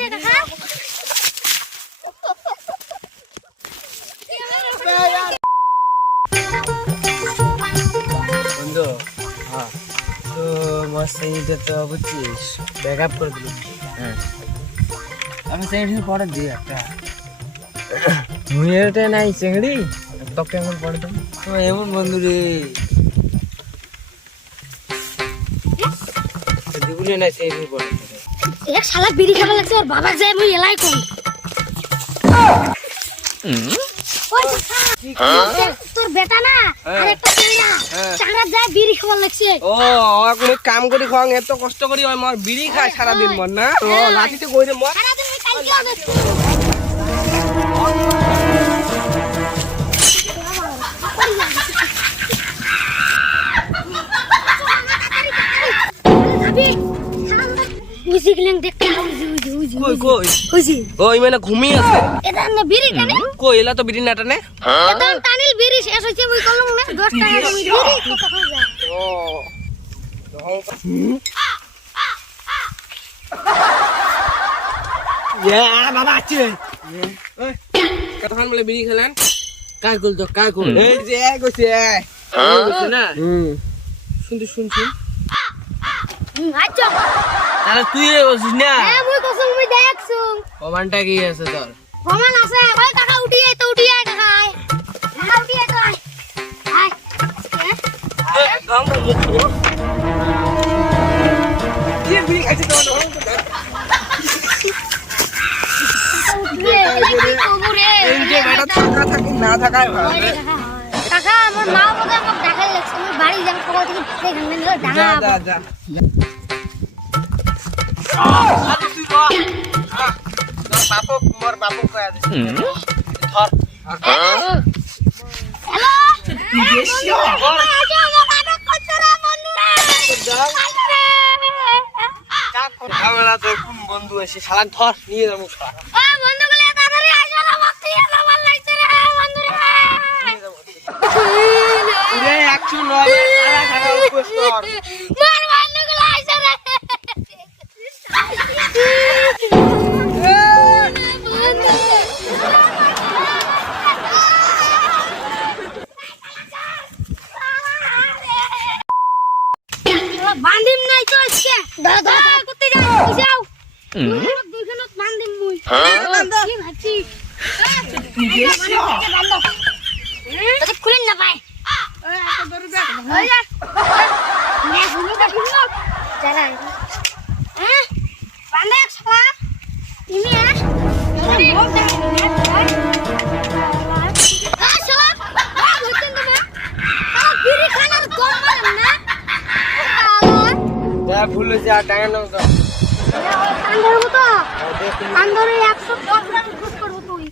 নে কাকা বন্ধু হ্যাঁ তো মস্ত ইটা তো বুঝছিস ব্যাক আপ করে দিল হ্যাঁ আমি চিংড়ি পরে দিই একটা মুয়েতে নাই চিংড়ি তোকে এমন পড়ে দেব তো এমন বন্ধু রে দিবুলে নাই চিংড়ি পড়ে এক শালা বিড়ি খাওয়া লাগছে ওর বাবা যায় মুই এলাই কোন তোর বেটা না আর একটা ছেলেরা চাঁড়া যায় বিড়ি খাওয়া লাগছে ও কোন কাম করি খাওয়াং এত কষ্ট করি ওই মোর বিড়ি খায় সারা দিন মর না ও লাঠিতে কই দে মোর সারা দিন কালকে হবে উজি গলেন দেখতে উজি কই কই উজি ওই মানে ঘুমিয়ে আছে এটা না বিড়ি টানে কই এলা তো বিড়ি না টানে এটা টানিল বিড়ি শেষ হইছে মুই কলম না 10 টাকা আমি বিড়ি কত খাওয়া যায় ও বাবা আছে ওই কতক্ষণ বলে বিড়ি খেলেন কাই কল তো কাই কল এই যে কইছে বুঝছ না শুনছি আচ্ছা তাহলে তুই বলছিস না হ্যাঁ মুই কসম মুই দেখছু প্রমাণটা কি আছে তোর প্রমাণ আছে ওই কাকা উঠি আয় তো উঠি আয় কাকা আয় কাকা উঠি আয় তো আয় আয় কি বিড়ি খাইছে তো এই যে বেটা থাকা থাকি না থাকাই ভালো কাকা আমার মা বাবা আমাকে দেখাই লাগছে আমার বাড়ি যাম সকাল থেকে এখানে নিয়ে যা ডাঙা যা যা বাপু মোর বাপু কয়া দিছে ধর হ্যালো দেশিও আজো আমার বাবা কতরা বন্ধুরা আমরা তো কোন বন্ধু এসে শালা ধর নিয়ে যাবো ও বন্ধুগুলো তাড়াতাড়ি আসো না ভক্তি আমার লাগছে রে বন্ধুরা পুরে 109 সারা সারা উপোস কর মার বন্ধুগুলো আসো রে বান্দিম নাই তো আজকে দাদা করতে যাও যাও দুইখানত বান্দিম মুই কি ভাবছি তো খুলেন না ভাই ওই যা নে শুনি না শুনো চলা হ্যাঁ বান্দা শালা তুমি মোর দে শালা বুঝছেন তুমি বিড়ি খানার দম মারেন না যা ভুল হইছে আর টাকা নাও তো কান ধরবো তো কান ধরে 110 গ্রাম ঘুষ করবো তুই